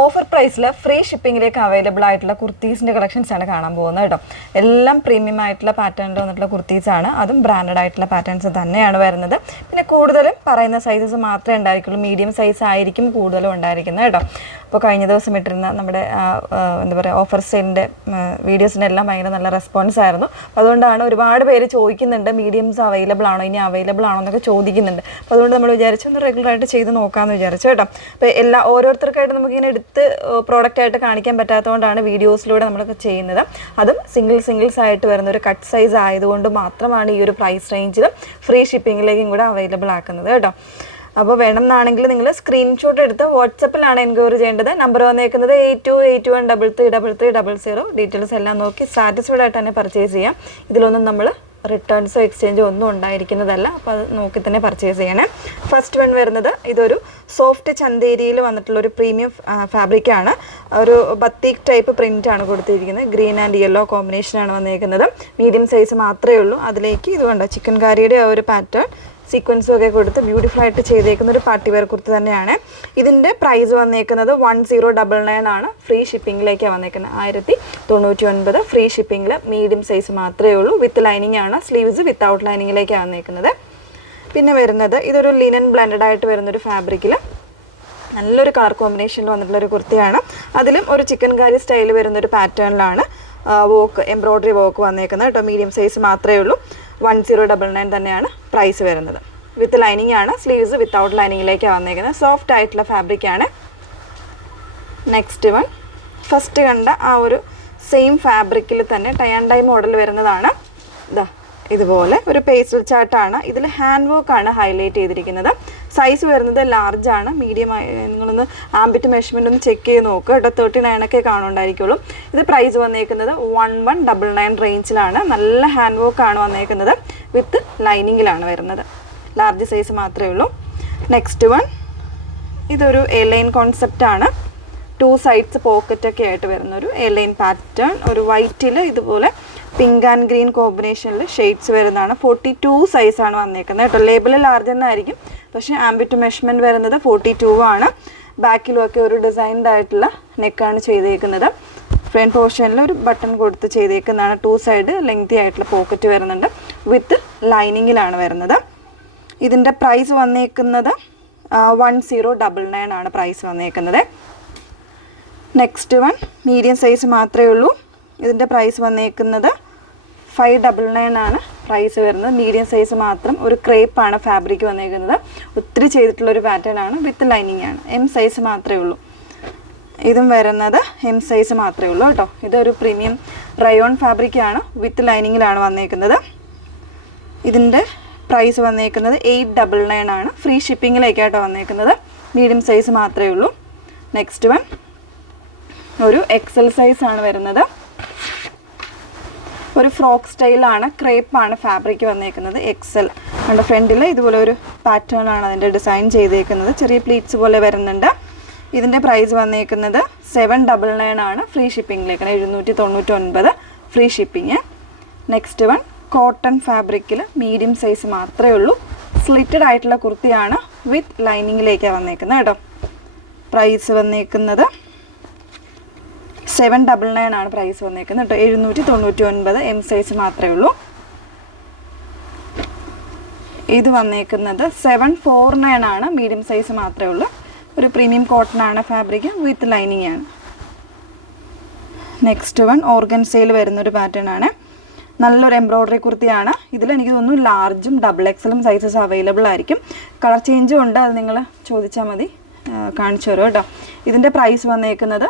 Offer പ്രൈസിൽ free ഷിപ്പിംഗിലേക്ക് available ആയിട്ടുള്ള കുർത്തീസിൻ്റെ collections ആണ് കാണാൻ പോകുന്നത് കേട്ടോ. എല്ലാം പ്രീമിയം ആയിട്ടുള്ള പാറ്റേണിൽ വന്നിട്ടുള്ള കുർത്തീസാണ്, അതും ബ്രാൻഡഡ് ആയിട്ടുള്ള പാറ്റേൺസ് തന്നെയാണ് വരുന്നത്. പിന്നെ കൂടുതലും പറയുന്ന സൈസസ് മാത്രമേ ഉണ്ടായിരിക്കുള്ളൂ, മീഡിയം സൈസ് ആയിരിക്കും കൂടുതലും ഉണ്ടായിരിക്കുന്നത് കേട്ടോ. അപ്പോൾ കഴിഞ്ഞ ദിവസം ഇട്ടിരുന്ന നമ്മുടെ എന്താ പറയുക ഓഫർ സെയിലിൻ്റെ വീഡിയോസിൻ്റെ എല്ലാം ഭയങ്കര നല്ല റെസ്പോൺസ് ആയിരുന്നു. അപ്പോൾ അതുകൊണ്ടാണ് ഒരുപാട് പേര് ചോദിക്കുന്നുണ്ട് മീഡിയംസ് അവൈലബിൾ ആണോ, ഇനി അവൈലബിൾ ആണോ എന്നൊക്കെ ചോദിക്കുന്നുണ്ട്. അപ്പോൾ അതുകൊണ്ട് നമ്മൾ വിചാരിച്ചു ഒന്ന് റെഗുലറായിട്ട് ചെയ്ത് നോക്കാമെന്ന് വിചാരിച്ചു കേട്ടോ. അപ്പോൾ ഓരോരുത്തർക്കായിട്ട് നമുക്കിങ്ങനെ എടുത്ത് പ്രോഡക്റ്റായിട്ട് കാണിക്കാൻ പറ്റാത്തതുകൊണ്ടാണ് വീഡിയോസിലൂടെ നമ്മളൊക്കെ ചെയ്യുന്നത്. അതും സിംഗിൾസ് ആയിട്ട് വരുന്ന ഒരു കട്ട് സൈസ് ആയതുകൊണ്ട് മാത്രമാണ് ഈ ഒരു പ്രൈസ് റേഞ്ചിൽ ഫ്രീ ഷിപ്പിങ്ങിലേക്കും കൂടെ അവൈലബിൾ ആക്കുന്നത് കേട്ടോ. അപ്പോൾ വേണമെന്നാണെങ്കിൽ നിങ്ങൾ സ്ക്രീൻഷോട്ട് എടുത്ത് വാട്സപ്പിലാണ് എൻക്വയറി ചെയ്യേണ്ടത്. നമ്പർ വന്നേക്കുന്നത് 8281333300. ഡീറ്റെയിൽസ് എല്ലാം നോക്കി സാറ്റിസ്ഫൈഡ് ആയിട്ട് തന്നെ പർച്ചേസ് ചെയ്യാം. ഇതിലൊന്നും നമ്മൾ റിട്ടേൺസോ എക്സ്ചേഞ്ചോ ഒന്നും ഉണ്ടായിരിക്കുന്നതല്ല. അപ്പോൾ അത് നോക്കി തന്നെ പർച്ചേസ് ചെയ്യണേ. ഫസ്റ്റ് വൺ വരുന്നത് ഇതൊരു സോഫ്റ്റ് ചന്തേരിയിൽ വന്നിട്ടുള്ളൊരു പ്രീമിയം ഫാബ്രിക്കാണ്. ഒരു ബത്തീക് ടൈപ്പ് പ്രിൻ്റാണ് കൊടുത്തിരിക്കുന്നത്. ഗ്രീൻ ആൻഡ് യെല്ലോ കോമ്പിനേഷനാണ് വന്നേക്കുന്നത്. മീഡിയം സൈസ് മാത്രമേ ഉള്ളൂ. അതിലേക്ക് ഇത് കണ്ടോ ചിക്കൻ കാരിയുടെ ആ ഒരു പാറ്റേൺ സീക്വൻസും ഒക്കെ കൊടുത്ത് ബ്യൂട്ടിഫുൾ ആയിട്ട് ചെയ്തേക്കുന്ന ഒരു പാർട്ടി വെയർ കുർത്തി തന്നെയാണ്. ഇതിൻ്റെ പ്രൈസ് വന്നേക്കുന്നത് 1099 ആണ്. ഫ്രീ ഷിപ്പിങ്ങിലേക്കാണ് വന്നേക്കുന്നത്. 1099 ഫ്രീ ഷിപ്പിങ്ങിൽ. മീഡിയം സൈസ് മാത്രമേ ഉള്ളൂ. വിത്ത് ലൈനിങ് ആണ്. സ്ലീവ്സ് വിത്തൗട്ട് ലൈനിങ്ങിലേക്കാണ് വന്നേക്കുന്നത്. പിന്നെ വരുന്നത് ഇതൊരു ലിനൻ ബ്ലെൻഡഡ് ആയിട്ട് വരുന്നൊരു ഫാബ്രിക്കിൽ നല്ലൊരു കളർ കോമ്പിനേഷനിൽ വന്നിട്ടുള്ളൊരു കുർത്തിയാണ്. അതിലും ഒരു ചിക്കൻ കാരി സ്റ്റൈൽ വരുന്നൊരു പാറ്റേണിലാണ് എംബ്രോയ്ഡറി വർക്ക് വന്നേക്കുന്നത് കേട്ടോ. മീഡിയം സൈസ് മാത്രമേ ഉള്ളൂ. 1099 തന്നെയാണ് പ്രൈസ് വരുന്നത്. വിത്ത് ലൈനിങ് ആണ്. സ്ലീവ്സ് വിത്തൗട്ട് ലൈനിങ്ങിലേക്കാണ് വന്നേക്കുന്നത്. സോഫ്റ്റ് ആയിട്ടുള്ള ഫാബ്രിക്കാണ്. നെക്സ്റ്റ് വൺ ഫസ്റ്റ് കണ്ട ആ ഒരു സെയിം ഫാബ്രിക്കിൽ തന്നെ ടൈ ആൻഡ് ഡൈ മോഡൽ വരുന്നതാണ്. ഇതാ ഇതുപോലെ ഒരു പേസ്റ്റൽ ചാർട്ടാണ്. ഇതിൽ ഹാൻഡ് വർക്കാണ് ഹൈലൈറ്റ് ചെയ്തിരിക്കുന്നത്. സൈസ് വരുന്നത് ലാർജ് ആണ്. മീഡിയം നിങ്ങളൊന്ന് ആംബിറ്റ് മെഷർമെൻ്റ് ഒന്ന് ചെക്ക് ചെയ്ത് നോക്കുക കേട്ടോ. 39 ഒക്കെ കാണുന്നുണ്ടായിരിക്കുള്ളൂ. ഇത് പ്രൈസ് വന്നേക്കുന്നത് 1199 റേഞ്ചിലാണ്. നല്ല ഹാൻഡ് വർക്കാണ് വന്നേക്കുന്നത്. വിത്ത് ലൈനിങ്ങിലാണ് വരുന്നത്. ലാർജ് സൈസ് മാത്രമേ ഉള്ളൂ. നെക്സ്റ്റ് വൺ ഇതൊരു എലൈൻ കോൺസെപ്റ്റാണ്. 2 സൈഡ്സ് പോക്കറ്റൊക്കെ ആയിട്ട് വരുന്നൊരു എലൈൻ പാറ്റേൺ. ഒരു വൈറ്റിൽ ഇതുപോലെ പിങ്ക് ആൻഡ് ഗ്രീൻ കോമ്പിനേഷനിൽ ഷെയ്ഡ്സ് വരുന്നതാണ്. 42 സൈസാണ് വന്നേക്കുന്നത് കേട്ടോ. ലേബിൾ ലാർജ് തന്നെ ആയിരിക്കും, പക്ഷേ ആംബിറ്റ് മെഷർമെൻറ്റ് വരുന്നത് 42 ആണ്. ബാക്കിലുമൊക്കെ ഒരു ഡിസൈൻഡ് ആയിട്ടുള്ള നെക്കാണ് ചെയ്തേക്കുന്നത്. ഫ്രണ്ട് പോർഷനിൽ ഒരു ബട്ടൺ കൊടുത്ത് ചെയ്തേക്കുന്നതാണ്. 2 സൈഡ് ലെങ്തി ആയിട്ടുള്ള പോക്കറ്റ് വരുന്നുണ്ട്. വിത്ത് ലൈനിങ്ങിലാണ് വരുന്നത്. ഇതിൻ്റെ പ്രൈസ് വന്നേക്കുന്നത് 1099 ആണ് പ്രൈസ് വന്നേക്കുന്നത്. നെക്സ്റ്റ് വൺ മീഡിയം സൈസ് മാത്രമേ ഉള്ളൂ. ഇതിൻ്റെ പ്രൈസ് വന്നേക്കുന്നത് 599 ആണ് പ്രൈസ് വരുന്നത്. മീഡിയം സൈസ് മാത്രം. ഒരു ക്രേപ്പാണ് ഫാബ്രിക് വന്നേക്കുന്നത്. ഒത്തിരി ചെയ്തിട്ടുള്ളൊരു പാറ്റേൺ ആണ്. വിത്ത് ലൈനിങ് ആണ്. എം സൈസ് മാത്രമേ ഉള്ളൂ. ഇതും വരുന്നത് എം സൈസ് മാത്രമേ ഉള്ളൂ കേട്ടോ. ഇതൊരു പ്രീമിയം റയോൺ ഫാബ്രിക്കാണ്. വിത്ത് ലൈനിങ്ങിലാണ് വന്നേക്കുന്നത്. ഇതിൻ്റെ പ്രൈസ് വന്നേക്കുന്നത് 899 ആണ്. ഫ്രീ ഷിപ്പിങ്ങിലേക്കാട്ടോ വന്നേക്കുന്നത്. മീഡിയം സൈസ് മാത്രമേ ഉള്ളൂ. നെക്സ്റ്റ് വൺ ഒരു എക്സൽ സൈസാണ് വരുന്നത്. ഒരു ഫ്രോക്ക് സ്റ്റൈലാണ്. ക്രേപ്പാണ് ഫാബ്രിക് വന്നേക്കുന്നത്. എക്സൽ നമ്മുടെ ഫ്രണ്ടിൽ ഇതുപോലെ ഒരു പാറ്റേൺ ആണ് അതിൻ്റെ ഡിസൈൻ ചെയ്തേക്കുന്നത്. ചെറിയ പ്ലീറ്റ്സ് പോലെ വരുന്നുണ്ട്. ഇതിൻ്റെ പ്രൈസ് വന്നേക്കുന്നത് 799 ആണ്. ഫ്രീ ഷിപ്പിങ്ങിലേക്ക് 799 free shipping. Next one cotton ഫാബ്രിക്കിൽ മീഡിയം സൈസ് മാത്രമേ ഉള്ളൂ. സ്ലിറ്റഡ് ആയിട്ടുള്ള കുർത്തിയാണ്. വിത്ത് ലൈനിങ്ങിലേക്കാണ് വന്നേക്കുന്നത് കേട്ടോ. പ്രൈസ് വന്നേക്കുന്നത് 799 ആണ് പ്രൈസ് വന്നേക്കുന്നത് കേട്ടോ. 799 എം സൈസ് മാത്രമേ ഉള്ളൂ. ഇത് വന്നേക്കുന്നത് 749 ആണ്. മീഡിയം സൈസ് മാത്രമേ ഉള്ളൂ. ഒരു പ്രീമിയം കോട്ടൺ ആണ് ഫാബ്രിക്. വിത്ത് ലൈനിങ് ആണ്. നെക്സ്റ്റ് വൺ ഓർഗൻസയിൽ വരുന്നൊരു പാറ്റേൺ ആണ്. നല്ലൊരു എംബ്രോയ്ഡറി കുർത്തിയാണ്. ഇതിൽ എനിക്ക് തോന്നുന്നു ലാർജും ഡബിൾ എക്സലും സൈസസ് അവൈലബിൾ ആയിരിക്കും. കളർ ചേഞ്ചും ഉണ്ട്. അത് നിങ്ങൾ ചോദിച്ചാൽ മതി, കാണിച്ചു തരും കേട്ടോ. ഇതിൻ്റെ പ്രൈസ് വന്നേക്കുന്നത്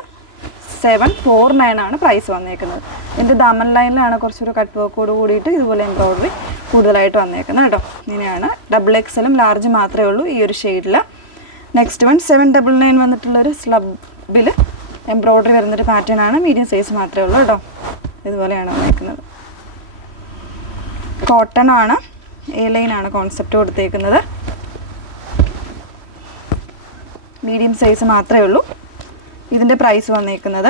749 ആണ് പ്രൈസ് വന്നേക്കുന്നത്. ഇതിൻ്റെ ദാമൻ ലൈനിലാണ് കുറച്ചൊരു കട്ട് വർക്കോട് കൂടിയിട്ട് ഇതുപോലെ എംബ്രോയ്ഡറി കൂടുതലായിട്ട് വന്നേക്കുന്നത് കേട്ടോ. ഇങ്ങനെയാണ്. ഡബിൾ എക്സലും ലാർജ് മാത്രമേ ഉള്ളൂ ഈ ഒരു ഷെയ്ഡിൽ. നെക്സ്റ്റ് വൺ 799 വന്നിട്ടുള്ളൊരു സ്ലബിൽ എംബ്രോയ്ഡറി വരുന്നൊരു പാറ്റേൺ ആണ്. മീഡിയം സൈസ് മാത്രമേ ഉള്ളൂ കേട്ടോ. ഇതുപോലെയാണ് വന്നേക്കുന്നത്. കോട്ടൺ ആണ്. എ ലൈനാണ് കോൺസെപ്റ്റ് കൊടുത്തേക്കുന്നത്. മീഡിയം സൈസ് മാത്രമേ ഉള്ളൂ. ഇതിൻ്റെ പ്രൈസ് വന്നേക്കുന്നത്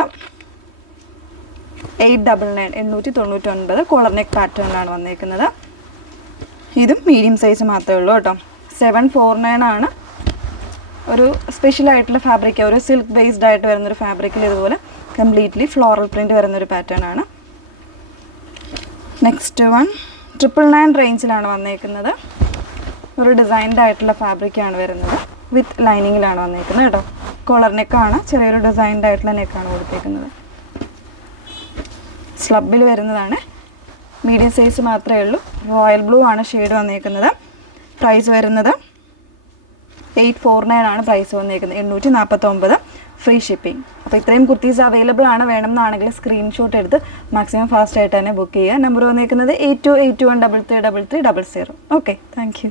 899 കോളർ നെക്ക് പാറ്റേണിലാണ് വന്നേക്കുന്നത്. ഇതും മീഡിയം സൈസ് മാത്രമേ ഉള്ളൂ കേട്ടോ. 749 ആണ് ഒരു സ്പെഷ്യൽ ആയിട്ടുള്ള ഫാബ്രിക്, ഒരു സിൽക്ക് ബേസ്ഡ് ആയിട്ട് വരുന്നൊരു ഫാബ്രിക്കിൽ ഇതുപോലെ കംപ്ലീറ്റ്ലി ഫ്ലോറൽ പ്രിൻറ്റ് വരുന്നൊരു പാറ്റേൺ ആണ്. നെക്സ്റ്റ് വൺ 999 റേഞ്ചിലാണ് വന്നേക്കുന്നത്. ഒരു ഡിസൈൻഡ് ആയിട്ടുള്ള ഫാബ്രിക്കാണ് വരുന്നത്, വിത്ത് ലൈനിങ്ങിലാണ് വന്നേക്കുന്നത് കേട്ടോ. കോളർ നെക്കാണ്, ചെറിയൊരു ഡിസൈൻഡ് ആയിട്ടുള്ള നെക്കാണ് കൊടുത്തേക്കുന്നത്. സ്ലബിൽ വരുന്നതാണ്, മീഡിയം സൈസ് മാത്രമേ ഉള്ളൂ. റോയൽ ബ്ലൂ ആണ് ഷെയ്ഡ് വന്നേക്കുന്നത്. പ്രൈസ് വരുന്നത് 849 ആണ് പ്രൈസ് വന്നേക്കുന്നത്, 849, ഫ്രീ ഷിപ്പിംഗ്. അപ്പോൾ ഇത്രയും കുർത്തീസ് അവൈലബിൾ ആണ്. വേണമെന്നാണെങ്കിൽ സ്ക്രീൻഷോട്ട് എടുത്ത് മാക്സിമം ഫാസ്റ്റ് ആയിട്ട് തന്നെ ബുക്ക് ചെയ്യുക. നമ്പർ വന്നേക്കുന്നത് 8281333300. Okay, thank you.